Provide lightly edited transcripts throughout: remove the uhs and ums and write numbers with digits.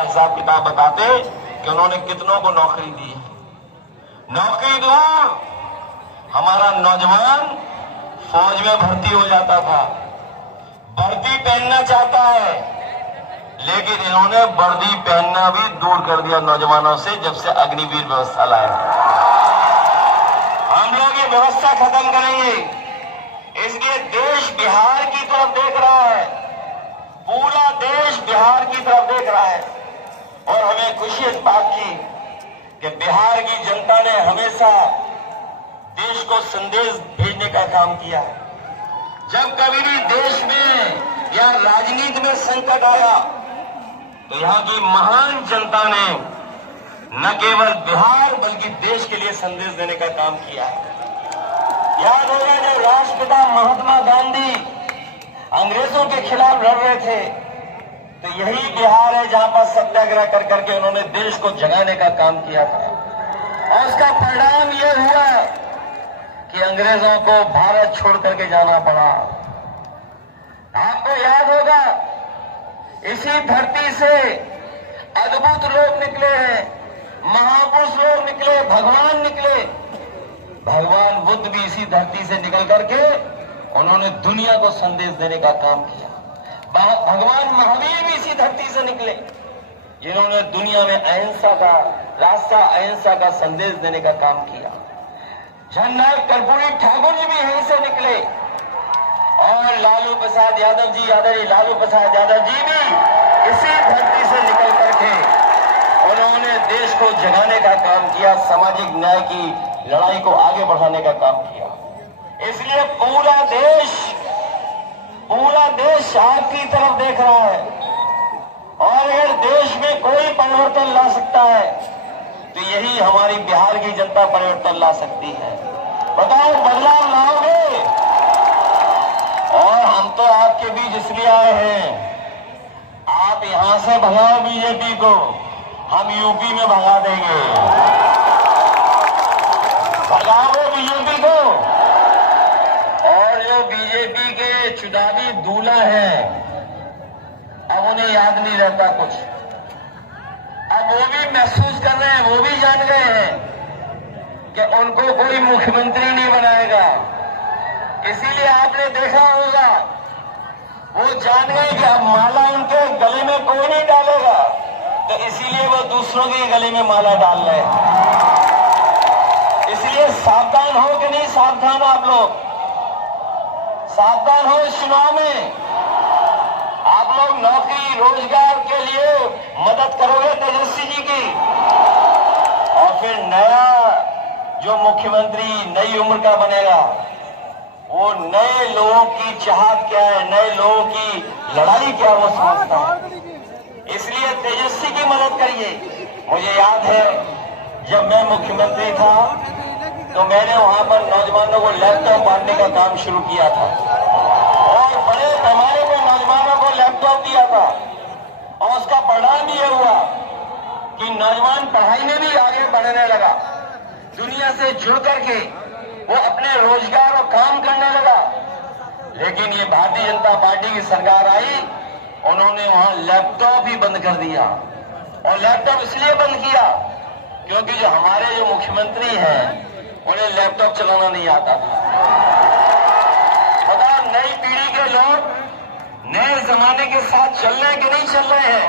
हिसाब किताब बताते कि उन्होंने कितनों को नौकरी दी है। नौकरी दूर, हमारा नौजवान फौज में भर्ती हो जाता था, वर्दी पहनना चाहता है, लेकिन इन्होंने वर्दी पहनना भी दूर कर दिया नौजवानों से जब से अग्निवीर व्यवस्था लाया। हम लोग ये व्यवस्था खत्म करेंगे, इसलिए देश बिहार की तरफ देख रहा है, पूरा देश बिहार की तरफ देख रहा है। और हमें खुशी इस बात की कि बिहार की जनता ने हमेशा देश को संदेश भेजने का काम किया है। जब कभी भी देश में या राजनीति में संकट आया तो यहाँ की महान जनता ने न केवल बिहार बल्कि देश के लिए संदेश देने का काम किया है। याद होगा जब राष्ट्रपिता महात्मा गांधी अंग्रेजों के खिलाफ लड़ रहे थे तो यही बिहार है जहां पर सत्याग्रह कर करके उन्होंने देश को जगाने का काम किया था। और उसका परिणाम यह हुआ कि अंग्रेजों को भारत छोड़ करके जाना पड़ा। आपको याद होगा इसी धरती से अद्भुत लोग निकले हैं, महापुरुष लोग निकले, भगवान निकले। भगवान बुद्ध भी इसी धरती से निकल करके उन्होंने दुनिया को संदेश देने का काम किया। भगवान महावीर भी इसी धरती से निकले जिन्होंने दुनिया में अहिंसा का रास्ता, अहिंसा का संदेश देने का काम किया। जननायक कर्पूरी ठाकुर जी भी यहीं से निकले और लालू प्रसाद यादव जी भी इसी धरती से निकल करके उन्होंने देश को जगाने का काम किया, सामाजिक न्याय की लड़ाई को आगे बढ़ाने का काम किया। इसलिए पूरा देश आपकी तरफ देख रहा है। और अगर देश में कोई परिवर्तन ला सकता है तो यही हमारी बिहार की जनता परिवर्तन ला सकती है। बताओ, बदलाव लाओगे? और हम तो आपके बीच इसलिए आए हैं, आप यहां से भगाओ बीजेपी को, हम यूपी में भगा देंगे। भगाओ बीजेपी को। और जो बीजेपी के चुनावी दूल्हा हैं, अब उन्हें याद नहीं रहता कुछ। अब वो भी महसूस कर रहे हैं, वो भी जान गए हैं कि उनको कोई मुख्यमंत्री नहीं बनाएगा। इसीलिए आपने देखा होगा वो जान गए कि अब माला उनके गले में कोई नहीं डालेगा, तो इसीलिए वो दूसरों के गले में माला डाल रहे हैं। इसलिए सावधान हो कि नहीं सावधान? आप लोग सावधान हो इस चुनाव में। आप लोग नौकरी रोजगार के लिए मदद करोगे तेजस्वी जी की, और फिर नया जो मुख्यमंत्री नई उम्र का बनेगा वो नए लोगों की चाहत क्या है, नए लोगों की लड़ाई क्या वो समझता है। इसलिए तेजस्वी की मदद करिए। मुझे याद है जब मैं मुख्यमंत्री था तो मैंने वहां पर नौजवानों को लैपटॉप बांटने का काम शुरू किया था और बड़े पैमाने पर नौजवानों को लैपटॉप दिया था। और उसका परिणाम ये हुआ कि नौजवान पढ़ाई में भी आगे बढ़ने लगा, दुनिया से जुड़ करके वो अपने रोजगार और काम करने लगा। लेकिन ये भारतीय जनता पार्टी की सरकार आई, उन्होंने वहां लैपटॉप ही बंद कर दिया। और लैपटॉप इसलिए बंद किया क्योंकि जो हमारे जो मुख्यमंत्री हैं उन्हें लैपटॉप चलाना नहीं आता था। पता, नई पीढ़ी के लोग नए जमाने के साथ चल रहे कि नहीं चल रहे हैं?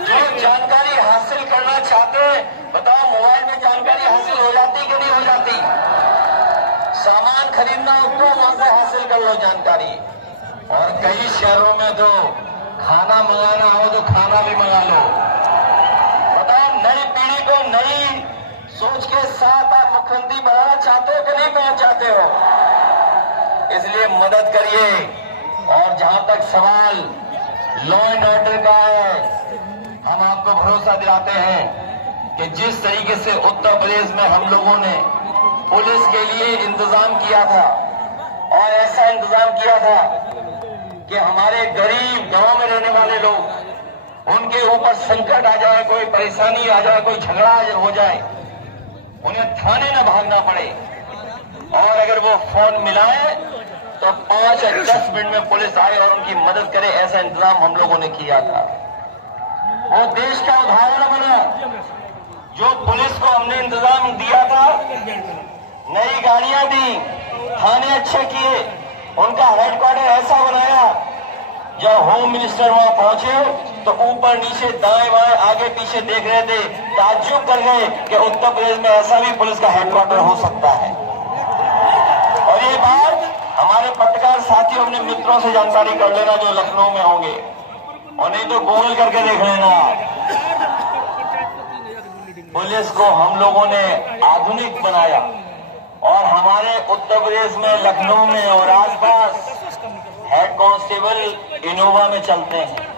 जो जानकारी हासिल करना चाहते हैं, बताओ मोबाइल में जानकारी हासिल हो जाती कि नहीं हो जाती? सामान खरीदना हो तो वहां से हासिल कर लो जानकारी। और कई शहरों में तो खाना मंगाना हो तो खाना भी मंगा लो। बताओ, नई पीढ़ी को नई सोच के साथ आप मुख्यमंत्री बनाना चाहते हो कि नहीं बनाना चाहते हो? इसलिए मदद करिए। और जहां तक सवाल लॉ एंड ऑर्डर का है, हम आपको भरोसा दिलाते हैं कि जिस तरीके से उत्तर प्रदेश में हम लोगों ने पुलिस के लिए इंतजाम किया था और ऐसा इंतजाम किया था कि हमारे गरीब गांव में रहने वाले लोग, उनके ऊपर संकट आ जाए, कोई परेशानी आ जाए, कोई झगड़ा हो जाए, उन्हें थाने न भागना पड़े। और अगर वो फोन मिलाए तो 5 या 10 मिनट में पुलिस आए और उनकी मदद करे, ऐसा इंतजाम हम लोगों ने किया था। वो देश का उदाहरण बना। जो पुलिस को हमने इंतजाम दिया था, नई गाड़ियां दी, थाने अच्छे किए, उनका हेडक्वार्टर ऐसा बनाया, जब होम मिनिस्टर वहां पहुंचे तो ऊपर नीचे दाएं बाएं आगे पीछे देख रहे थे, ताज्जुब कर गए कि उत्तर प्रदेश में ऐसा भी पुलिस का हेडक्वार्टर हो सकता है। और ये बात हमारे पत्रकार साथियों, अपने मित्रों से जानकारी कर लेना जो लखनऊ में होंगे, और नहीं तो गूगल करके देख लेना। पुलिस को हम लोगों ने आधुनिक बनाया और हमारे उत्तर प्रदेश में लखनऊ में और आसपास हेड कांस्टेबल इनोवा में चलते हैं।